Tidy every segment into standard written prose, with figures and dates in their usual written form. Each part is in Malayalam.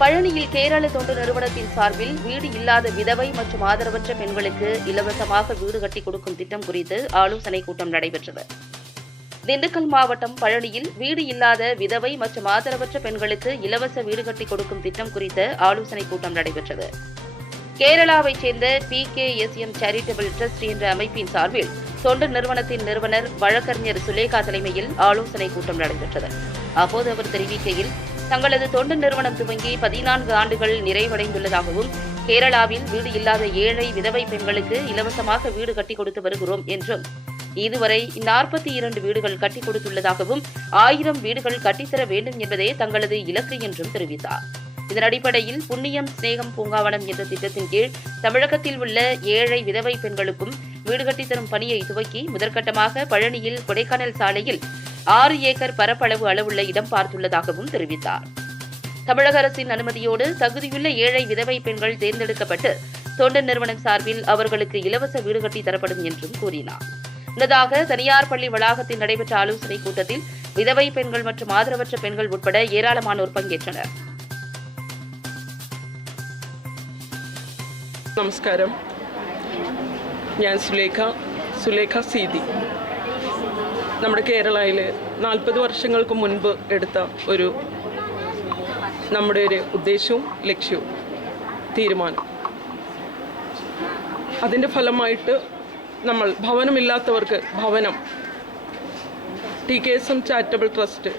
பழனியில் கேரள தொண்டு நிறுவனத்தின் சார்பில் வீடு இல்லாத விதவை மற்றும் ஆதரவற்ற பெண்களுக்கு இலவசமாக வீடு கட்டி கொடுக்கும் திட்டம் குறித்து ஆலோசனைக் கூட்டம் நடைபெற்றது. திண்டுக்கல் மாவட்டம் பழனியில் வீடு இல்லாத விதவை மற்றும் ஆதரவற்ற பெண்களுக்கு இலவச வீடு கட்டி கொடுக்கும் திட்டம் குறித்த ஆலோசனைக் கூட்டம் நடைபெற்றது. கேரளாவைச் சேர்ந்த PKSM சேரிட்டபிள் ட்ரஸ்ட் என்ற அமைப்பின் சார்பில் தொண்டு நிறுவனத்தின் நிறுவனர் வழக்கறிஞர் சுலேகா தலைமையில் ஆலோசனைக் கூட்டம் நடைபெற்றது. அப்போது அவர் தெரிவிக்கையில், தங்களது தொண்டு நிறுவனம் துவங்கி 14 ஆண்டுகள் நிறைவடைந்துள்ளதாகவும், கேரளாவில் வீடு இல்லாத ஏழை விதவை பெண்களுக்கு இலவசமாக வீடு கட்டிக் கொடுத்து வருகிறோம் என்றும், இதுவரை 42 வீடுகள் கட்டிக் கொடுத்துள்ளதாகவும், 1000 வீடுகள் கட்டித்தர வேண்டும் என்பதே தங்களது இலக்கு என்றும் தெரிவித்தார். இதன் அடிப்படையில் புண்ணியம் ஸ்நேகம் பூங்காவனம் என்ற திட்டத்தின் கீழ் தமிழகத்தில் உள்ள ஏழை விதவை பெண்களுக்கும் வீடு கட்டித்தரும் பணியை துவக்கி முதற்கட்டமாக பழனியில் கொடைக்கானல் சாலையில் 6 ஏக்கர் பரப்பளவு அளவுள்ள இடம் பார்த்துள்ளதாகவும் தெரிவித்தார். தமிழக அரசின் அனுமதியோடு தகுதியுள்ள ஏழை விதவை பெண்கள் தேர்ந்தெடுக்கப்பட்டு தொண்டு நிறுவனம் சார்பில் அவர்களுக்கு இலவச வீடு கட்டி தரப்படும் என்றும் கூறினார். முன்னதாக தனியார் பள்ளி வளாகத்தில் நடைபெற்ற ஆலோசனைக் கூட்டத்தில் விதவை பெண்கள் மற்றும் ஆதரவற்ற பெண்கள் உட்பட ஏராளமானோர் பங்கேற்றனர். നമസ്കാരം, ഞാൻ സുലേഖ സീതി. നമ്മുടെ കേരളയിൽ 40 വർഷങ്ങൾക്ക് മുൻപ് എടുത്ത നമ്മുടെ ഒരു ഉദ്ദേശവും ലക്ഷ്യവും തീരുമാനം. അതിൻ്റെ ഫലമായിട്ട് നമ്മൾ ഭവനമില്ലാത്തവർക്ക് ഭവനം, TKSM ചാരിറ്റബിൾ ട്രസ്റ്റ്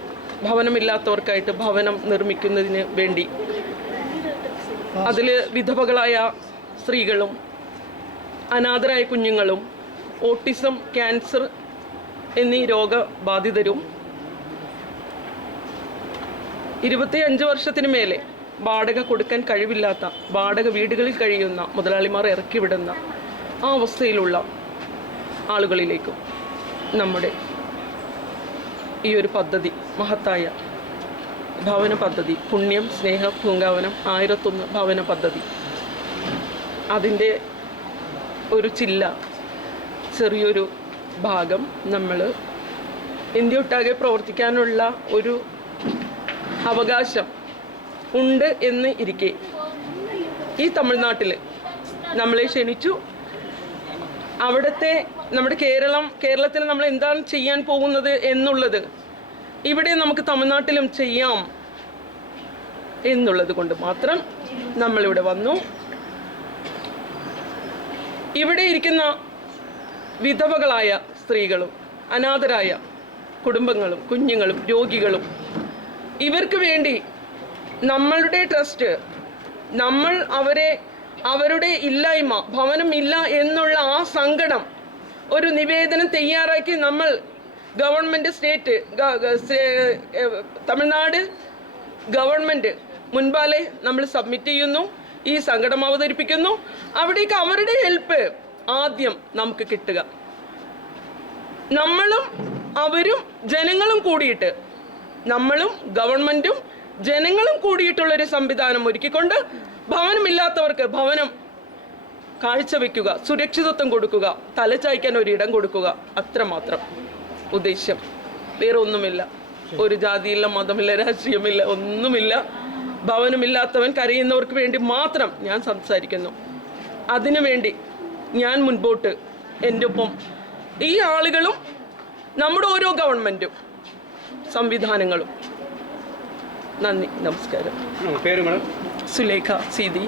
ഭവനമില്ലാത്തവർക്കായിട്ട് ഭവനം നിർമ്മിക്കുന്നതിന് വേണ്ടി അതിൽ വിധവകളായ സ്ത്രീകളും അനാഥരായ കുഞ്ഞുങ്ങളും ഓട്ടിസം, ക്യാൻസർ എന്നീ രോഗബാധിതരും 25 വർഷത്തിന് മേലെ വാടക കൊടുക്കാൻ കഴിവില്ലാത്ത വാടക വീടുകളിൽ കഴിയുന്ന മുതലാളിമാർ ഇറക്കിവിടുന്ന ആ അവസ്ഥയിലുള്ള ആളുകളിലേക്കും നമ്മുടെ ഈ ഒരു പദ്ധതി, മഹത്തായ ഭവന പദ്ധതി, പുണ്യം സ്നേഹ പൂങ്കാവനം 1001 ഭവന പദ്ധതി, അതിൻ്റെ ഒരു ചെറിയൊരു ഭാഗം നമ്മൾ ഇന്ത്യ ഒട്ടാകെ പ്രവർത്തിക്കാനുള്ള ഒരു അവകാശം ഉണ്ട് എന്ന് ഇരിക്കെ ഈ തമിഴ്നാട്ടിൽ നമ്മളെ ക്ഷണിച്ചു. അവിടുത്തെ നമ്മുടെ കേരളത്തിൽ നമ്മൾ എന്താണ് ചെയ്യാൻ പോകുന്നത് എന്നുള്ളത് ഇവിടെ നമുക്ക് തമിഴ്നാട്ടിലും ചെയ്യാം എന്നുള്ളത് കൊണ്ട് മാത്രം നമ്മളിവിടെ വന്നു. ഇവിടെ ഇരിക്കുന്ന വിധവകളായ സ്ത്രീകളും അനാഥരായ കുടുംബങ്ങളും കുഞ്ഞുങ്ങളും രോഗികളും ഇവർക്ക് വേണ്ടി നമ്മളുടെ ട്രസ്റ്റ്, നമ്മൾ അവരുടെ ഇല്ലായ്മ, ഭവനമില്ല എന്നുള്ള ആ സങ്കടം ഒരു നിവേദനം തയ്യാറാക്കി നമ്മൾ തമിഴ്നാട് ഗവൺമെൻറ് മുൻപാലെ നമ്മൾ സബ്മിറ്റ് ചെയ്യുന്നു. ഈ സങ്കടം അവതരിപ്പിക്കുന്നു. അവിടേക്ക് അവരുടെ ഹെൽപ്പ് ആദ്യം നമുക്ക് കിട്ടുക. നമ്മളും അവരും ജനങ്ങളും കൂടിയിട്ട്, നമ്മളും ഗവൺമെൻറ്റും ജനങ്ങളും കൂടിയിട്ടുള്ളൊരു സംവിധാനം ഒരുക്കിക്കൊണ്ട് ഭവനമില്ലാത്തവർക്ക് ഭവനം കാഴ്ചവെക്കുക, സുരക്ഷിതത്വം കൊടുക്കുക, തലചായ്ക്കാൻ ഒരിടം കൊടുക്കുക, അത്രമാത്രം ഉദ്ദേശ്യം. വേറെ ഒന്നുമില്ല. ഒരു ജാതിയില്ല, മതമില്ല, രാഷ്ട്രീയമില്ല, ഒന്നുമില്ല. ഭവനമില്ലാത്തവൻ കരയുന്നവർക്ക് വേണ്ടി മാത്രം ഞാൻ സംസാരിക്കുന്നു. അതിനുവേണ്ടി ഞാൻ മുൻപോട്ട്, എൻ്റെ ഒപ്പം ഈ ആളുകളും നമ്മുടെ ഓരോ ഗവൺമെൻറ്റും സംവിധാനങ്ങളും. നന്ദി, നമസ്കാരം. പേര് മേഡം? സുലേഖ സീതി.